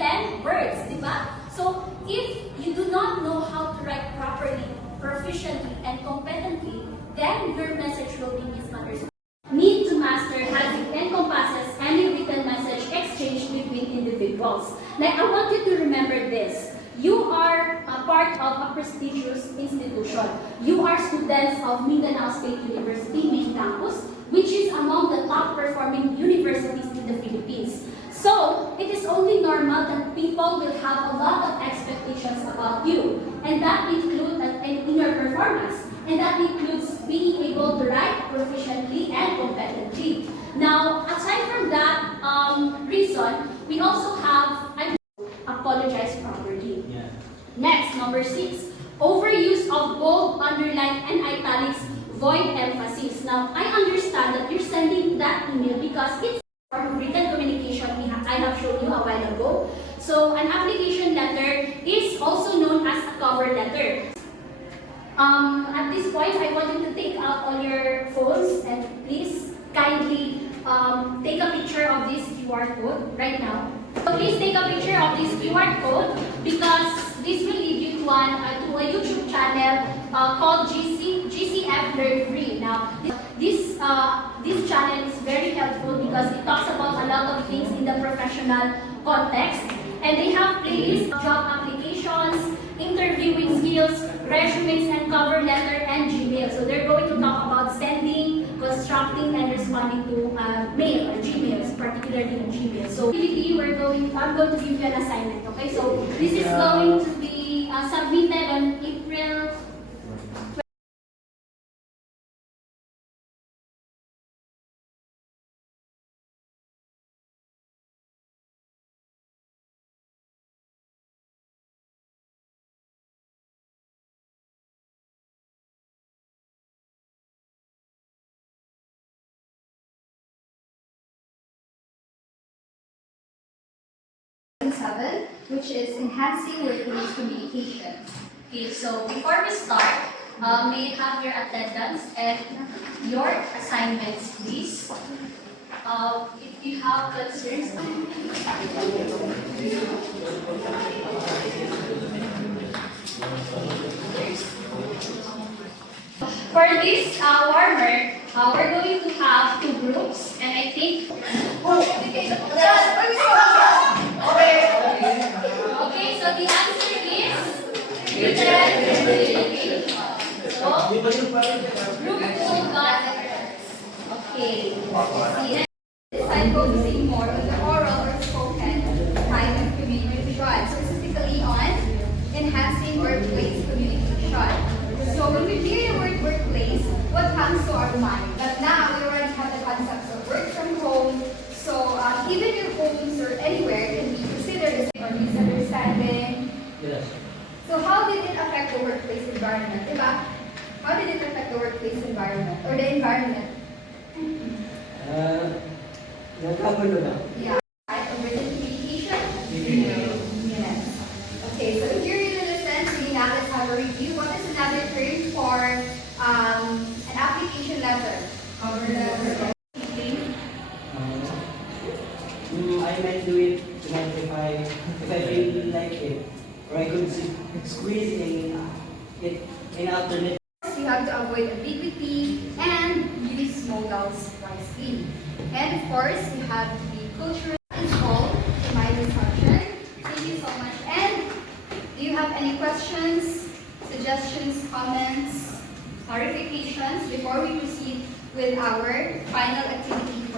written words, di ba? So, if you do not know how to write properly, proficiently, and competently, then your message will be misunderstood. Need to master as it encompasses any written message exchanged between individuals. Like, I want you to remember this. You are a part of a prestigious institution. You are students of Mindanao State University, main campus, which is among the top performing universities in the Philippines. So, it is only normal that people will have a lot of expectations about you. And that includes in your performance. And that includes being able to write proficiently and competently. Now, aside from that reason, we also have apologize properly. Yeah. Next, number 6, overuse of bold, underline, and italics, void emphasis. Now, I understand that you're sending that email because it's from written communication I have shown you a while ago. So, an application letter is also known as a cover letter. At this point, I want you to take out all your phones and please kindly take a picture of this QR code right now. So please take a picture of this QR code because this will lead you to a YouTube channel called GCF Learn Free. Now, this channel is very helpful because it talks about a lot of things in the professional context. And they have playlists, job applications, interviewing skills, resumes, and cover letter, and Gmail. So they're going to talk about sending, constructing, and responding to mail or Gmails, particularly in Gmail. So I'm going to give you an assignment. Okay, so this is going to be submitted on April. Which is enhancing workplace communication. Okay, so before we start, may I have your attendance and your assignments, please. If you have concerns, for this warmer, we're going to have 2 groups, and I think. Okay, so the answer is written communication. So, group 2 got okay. I'm focusing more on the oral or spoken kind of communication, specifically on enhancing workplace communication. So when we hear the word workplace, what comes to our mind? But now we already have the concepts of work from home. So even your homes or anywhere can be considered as a misunderstanding. Yes. So how did it affect the workplace environment? Diba? How did it affect the workplace environment or the environment? Nagkagulo na. Yeah. Written communication? Yes. Okay, so if you're really listening, so now let's have a review. What is another term for an application letter? Cover letter. I might do it tonight if I feel like it, or I could squeeze it in alternate. You have to avoid ambiguity and use modals wisely. And of course, you have to be culturally involved in my discussion. Thank you so much. And do you have any questions, suggestions, comments, clarifications before we proceed with our final activity